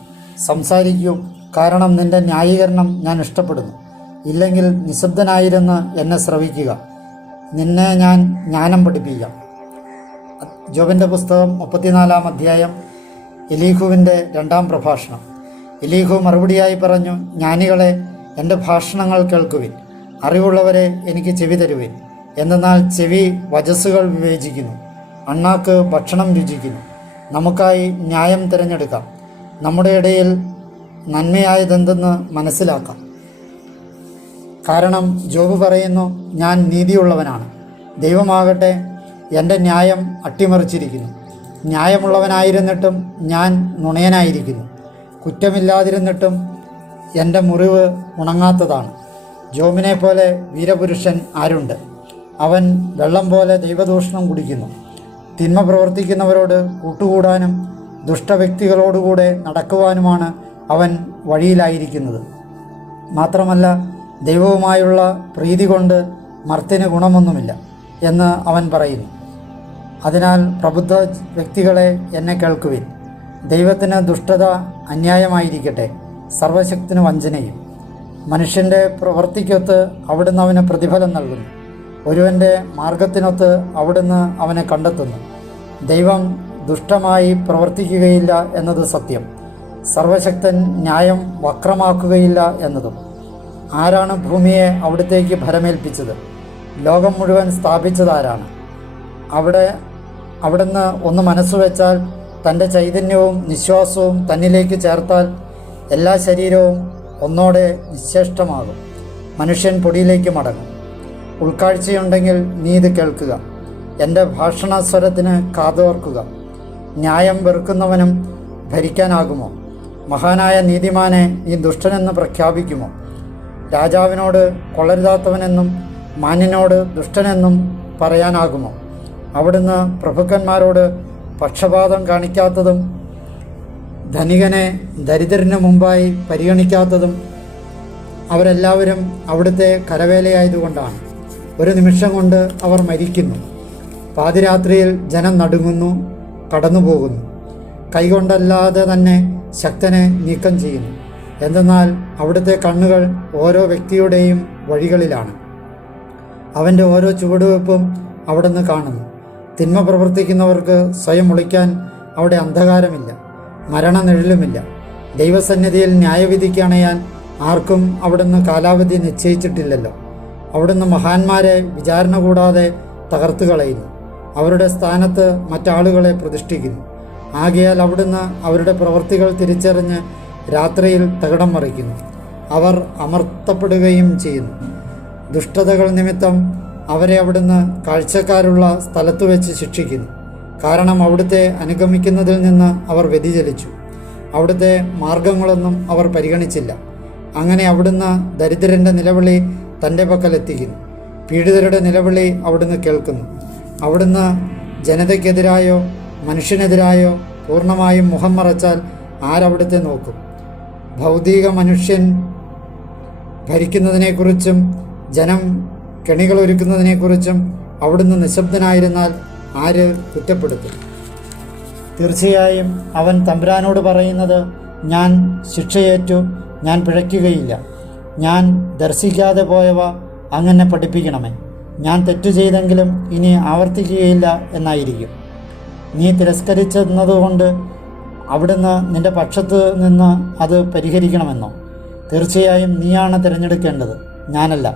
സംസാരിക്കൂ, കാരണം നിന്റെ ന്യായീകരണം ഞാൻ ഇഷ്ടപ്പെടുന്നു. ഇല്ലെങ്കിൽ നിശബ്ദനായിരുന്ന് എന്നെ ശ്രവിക്കുക, നിന്നെ ഞാൻ ജ്ഞാനം പഠിപ്പിക്കാം. ജോബിൻ്റെ പുസ്തകം 34-ാം അധ്യായം. എലീഹുവിൻ്റെ 2-ാം പ്രഭാഷണം. എലീഹു മറുപടിയായി പറഞ്ഞു, ജ്ഞാനികളെ, എൻ്റെ ഭാഷണങ്ങൾ കേൾക്കുവിൻ, അറിവുള്ളവരെ എനിക്ക് ചെവി തരുവിൻ. എന്തെന്നാൽ ചെവി വചസ്സുകൾ വിവേചിക്കുന്നു, അണ്ണാക്ക് ഭക്ഷണം രുചിക്കുന്നു. നമുക്കായി ന്യായം തിരഞ്ഞെടുക്കാം, നമ്മുടെ ഇടയിൽ നന്മയായതെന്തെന്ന് മനസ്സിലാക്കാം. കാരണം ജോബ് പറയുന്നു, ഞാൻ നീതിയുള്ളവനാണ്. ദൈവമാകട്ടെ എൻ്റെ ന്യായം അട്ടിമറിച്ചിരിക്കുന്നു. ന്യായമുള്ളവനായിരുന്നിട്ടും ഞാൻ നുണയനായിരിക്കുന്നു. കുറ്റമില്ലാതിരുന്നിട്ടും എൻ്റെ മുറിവ് ഉണങ്ങാത്തതാണ്. ജോബിനെ പോലെ വീരപുരുഷൻ ആരുണ്ട്? അവൻ വെള്ളം പോലെ ദൈവദൂഷണം കുടിക്കുന്നു. തിന്മ പ്രവർത്തിക്കുന്നവരോട് കൂട്ടുകൂടാനും ദുഷ്ടവ്യക്തികളോടുകൂടെ നടക്കുവാനുമാണ് അവൻ വഴിയിലായിരിക്കുന്നത്. മാത്രമല്ല, ദൈവവുമായുള്ള പ്രീതി കൊണ്ട് മർത്യന് ഗുണമൊന്നുമില്ല എന്ന് അവൻ പറയുന്നു. അതിനാൽ പ്രബുദ്ധ വ്യക്തികളെ, എന്നെ കേൾക്കുവിൻ. ദൈവത്തിന് ദുഷ്ടത അന്യായമായിരിക്കട്ടെ, സർവശക്തിന് വഞ്ചനയും. മനുഷ്യൻ്റെ പ്രവൃത്തിക്കൊത്ത് അവിടുന്ന് അവന് പ്രതിഫലം നൽകുന്നു. ഒരുവൻ്റെ മാർഗത്തിനൊത്ത് അവിടുന്ന് അവനെ കണ്ടെത്തുന്നു. ദൈവം ദുഷ്ടമായി പ്രവർത്തിക്കുകയില്ല എന്നത് സത്യം. സർവശക്തൻ ന്യായം വക്രമാക്കുകയില്ല എന്നതും. ആരാണ് ഭൂമിയെ അവിടത്തേക്ക് ഭരമേൽപ്പിച്ചത്? ലോകം മുഴുവൻ സ്ഥാപിച്ചതാരാണ്? അവിടുന്ന് ഒന്ന് മനസ്സുവെച്ചാൽ, തൻ്റെ ചൈതന്യവും നിശ്വാസവും തന്നിലേക്ക് ചേർത്താൽ എല്ലാ ശരീരവും ഒന്നോടെ നിശ്ചേഷ്ടമാകും. മനുഷ്യൻ പൊടിയിലേക്ക് മടങ്ങും. ഉൾക്കാഴ്ചയുണ്ടെങ്കിൽ നീ ഇത് കേൾക്കുക, എൻ്റെ ഭാഷണസ്വരത്തിന് കാതോർക്കുക. ന്യായം വെറുക്കുന്നവനും ഭരിക്കാനാകുമോ? മഹാനായ നീതിമാനെ നീ ദുഷ്ടനെന്ന് പ്രഖ്യാപിക്കുമോ? രാജാവിനോട് കൊള്ളരുതാത്തവനെന്നും മാന്യനോട് ദുഷ്ടനെന്നും പറയാനാകുമോ? അവിടുന്ന് പ്രഭുക്കന്മാരോട് പക്ഷപാതം കാണിക്കാത്തതും ധനികനെ ദരിദ്രന് മുമ്പായി പരിഗണിക്കാത്തതും അവരെല്ലാവരും അവിടുത്തെ കരവേലയായതുകൊണ്ടാണ്. ഒരു നിമിഷം കൊണ്ട് അവർ മരിക്കുന്നു. പാതിരാത്രിയിൽ ജനം നടുങ്ങുന്നു, കടന്നുപോകുന്നു. കൈകൊണ്ടല്ലാതെ തന്നെ ശക്തനെ നീക്കം ചെയ്യുന്നു. എന്തെന്നാൽ അവിടുത്തെ കണ്ണുകൾ ഓരോ വ്യക്തിയുടെയും വഴികളിലാണ്. അവൻ്റെ ഓരോ ചുവടുവെപ്പും അവിടുന്ന് കാണുന്നു. തിന്മ പ്രവർത്തിക്കുന്നവർക്ക് സ്വയം ഒളിക്കാൻ അവിടെ അന്ധകാരമില്ല, മരണനിഴലുമില്ല. ദൈവസന്നിധിയിൽ ന്യായവിധിക്ക് അണയാൻ ആർക്കും അവിടുന്ന് കാലാവധി നിശ്ചയിച്ചിട്ടില്ലല്ലോ. അവിടുന്ന് മഹാന്മാരെ വിചാരണ കൂടാതെ തകർത്ത് കളയുന്നു. അവരുടെ സ്ഥാനത്ത് മറ്റാളുകളെ പ്രതിഷ്ഠിക്കുന്നു. ആകയാൽ അവിടുന്ന് അവരുടെ പ്രവൃത്തികൾ തിരിച്ചറിഞ്ഞ് രാത്രിയിൽ തകിടം മറിക്കുന്നു. അവർ അമർത്തപ്പെടുകയും ചെയ്യുന്നു. ദുഷ്ടതകൾ നിമിത്തം അവരെ അവിടുന്ന് കാഴ്ചക്കാരുള്ള സ്ഥലത്തു വെച്ച് ശിക്ഷിക്കുന്നു. കാരണം അവിടുത്തെ അനുഗമിക്കുന്നതിൽ നിന്ന് അവർ വ്യതിചലിച്ചു. അവിടുത്തെ മാർഗങ്ങളൊന്നും അവർ പരിഗണിച്ചില്ല. അങ്ങനെ അവിടുന്ന് ദരിദ്രൻ്റെ നിലവിളി തൻ്റെ പക്കലെത്തിക്കുന്നു. പീഡിതരുടെ നിലവിളി അവിടുന്ന് കേൾക്കുന്നു. അവിടുന്ന് ജനതയ്ക്കെതിരായോ മനുഷ്യനെതിരായോ പൂർണ്ണമായും മുഖം മറച്ചാൽ ആരവിടുത്തെ നോക്കും? ഭൗതിക മനുഷ്യൻ ഭരിക്കുന്നതിനെക്കുറിച്ചും ജനം കെണികളൊരുക്കുന്നതിനെക്കുറിച്ചും അവിടുന്ന് നിശബ്ദനായിരുന്നാൽ ആര് കുറ്റപ്പെടുത്തും? തീർച്ചയായും അവൻ തമ്പുരാനോട് പറയുന്നത്, ഞാൻ ശിക്ഷയേറ്റു, ഞാൻ പിഴയ്ക്കുകയില്ല. ഞാൻ ദർശിക്കാതെ പോയവ അങ്ങനെ പഠിപ്പിക്കണമേ. ഞാൻ തെറ്റു ചെയ്തെങ്കിലും ഇനി ആവർത്തിക്കുകയില്ല എന്നായിരിക്കും. നീ തിരസ്കരിച്ചെന്നതുകൊണ്ട് അവിടുന്ന് നിന്റെ പക്ഷത്ത് നിന്ന് അത് പരിഹരിക്കണമെന്നോ? തീർച്ചയായും നീയാണ് തിരഞ്ഞെടുക്കേണ്ടത്, ഞാനല്ല.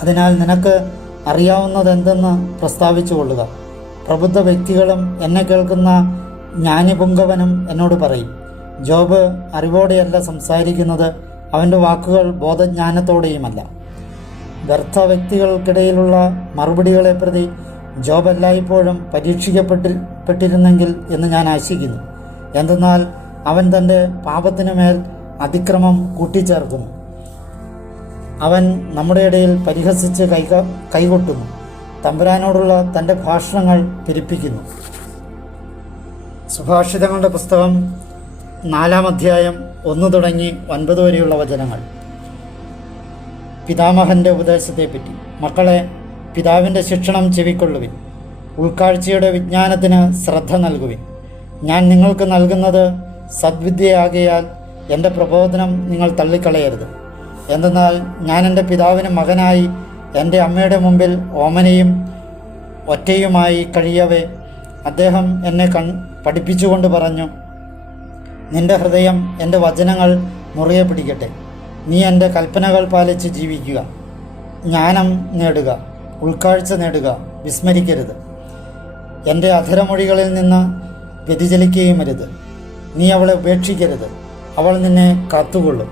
അതിനാൽ നിനക്ക് അറിയാവുന്നതെന്തെന്ന് പ്രസ്താവിച്ചു കൊള്ളുക. പ്രബുദ്ധ വ്യക്തികളും എന്നെ കേൾക്കുന്ന ജ്ഞാനിപുങ്കവനും എന്നോട് പറയും. ജോബ് അറിവോടെയല്ല സംസാരിക്കുന്നത്, അവൻ്റെ വാക്കുകൾ ബോധജ്ഞാനത്തോടെയുമല്ല. വ്യർത്ഥ വ്യക്തികൾക്കിടയിലുള്ള മറുപടികളെ പ്രതി ജോബ് എല്ലായ്പ്പോഴും പരീക്ഷിക്കപ്പെട്ടിരുന്നെങ്കിൽ എന്ന് ഞാൻ ആശിക്കുന്നു. എന്തെന്നാൽ അവൻ തൻ്റെ പാപത്തിനു മേൽ അതിക്രമം കൂട്ടിച്ചേർക്കുന്നു. അവൻ നമ്മുടെ ഇടയിൽ പരിഹസിച്ച് കൈകൊട്ടുന്നു. തമ്പുരാനോടുള്ള തൻ്റെ ഭാഷണങ്ങൾ പെരുപ്പിക്കുന്നു. സുഭാഷിതങ്ങളുടെ പുസ്തകം 4-ാം അധ്യായം 1 തുടങ്ങി 9 വരെയുള്ള വചനങ്ങൾ. പിതാമഹൻ്റെ ഉപദേശത്തെപ്പറ്റി. മക്കളെ, പിതാവിൻ്റെ ശിക്ഷണം ചെവിക്കൊള്ളുവിൻ, ഉൾക്കാഴ്ചയുടെ വിജ്ഞാനത്തിന് ശ്രദ്ധ നൽകുവിൻ. ഞാൻ നിങ്ങൾക്ക് നൽകുന്നത് സദ്വിദ്യയാകയാൽ എൻ്റെ പ്രബോധനം നിങ്ങൾ തള്ളിക്കളയരുത്. എന്തെന്നാൽ ഞാൻ എൻ്റെ പിതാവിന് മകനായി എൻ്റെ അമ്മയുടെ മുമ്പിൽ ഓമനയും ഒറ്റയുമായി കഴിയവേ അദ്ദേഹം എന്നെ പഠിപ്പിച്ചുകൊണ്ട് പറഞ്ഞു, നിന്റെ ഹൃദയം എൻ്റെ വചനങ്ങൾ മുറുകെ പിടിക്കട്ടെ. നീ എൻ്റെ കൽപ്പനകൾ പാലിച്ച് ജീവിക്കുക. ജ്ഞാനം നേടുക, ഉൾക്കാഴ്ച നേടുക, വിസ്മരിക്കരുത്. എൻ്റെ അധരമൊഴികളിൽ നിന്ന് വ്യതിചലിക്കുകയുമരുത്. നീ അവളെ ഉപേക്ഷിക്കരുത്. അവൾ നിന്നെ കാത്തുകൊള്ളും.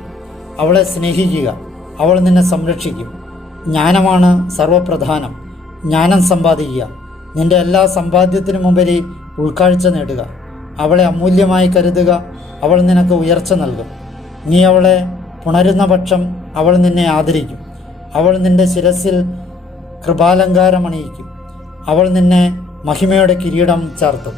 അവളെ സ്നേഹിക്കുക, അവൾ നിന്നെ സംരക്ഷിക്കും. ജ്ഞാനമാണ് സർവപ്രധാനം. ജ്ഞാനം സമ്പാദിക്കുക. നിന്റെ എല്ലാ സമ്പാദ്യത്തിനുമുപരി ഉൾക്കാഴ്ച നേടുക. അവളെ അമൂല്യമായി കരുതുക. അവൾ നിനക്ക് ഉയർച്ച നൽകും. നീ അവളെ പുണരുന്ന പക്ഷം അവൾ നിന്നെ ആദരിക്കും. അവൾ നിന്റെ ശിരസിൽ കൃപാലങ്കാരമണിയിക്കും. അവൾ നിന്നെ മഹിമയുടെ കിരീടം ചാർത്തും.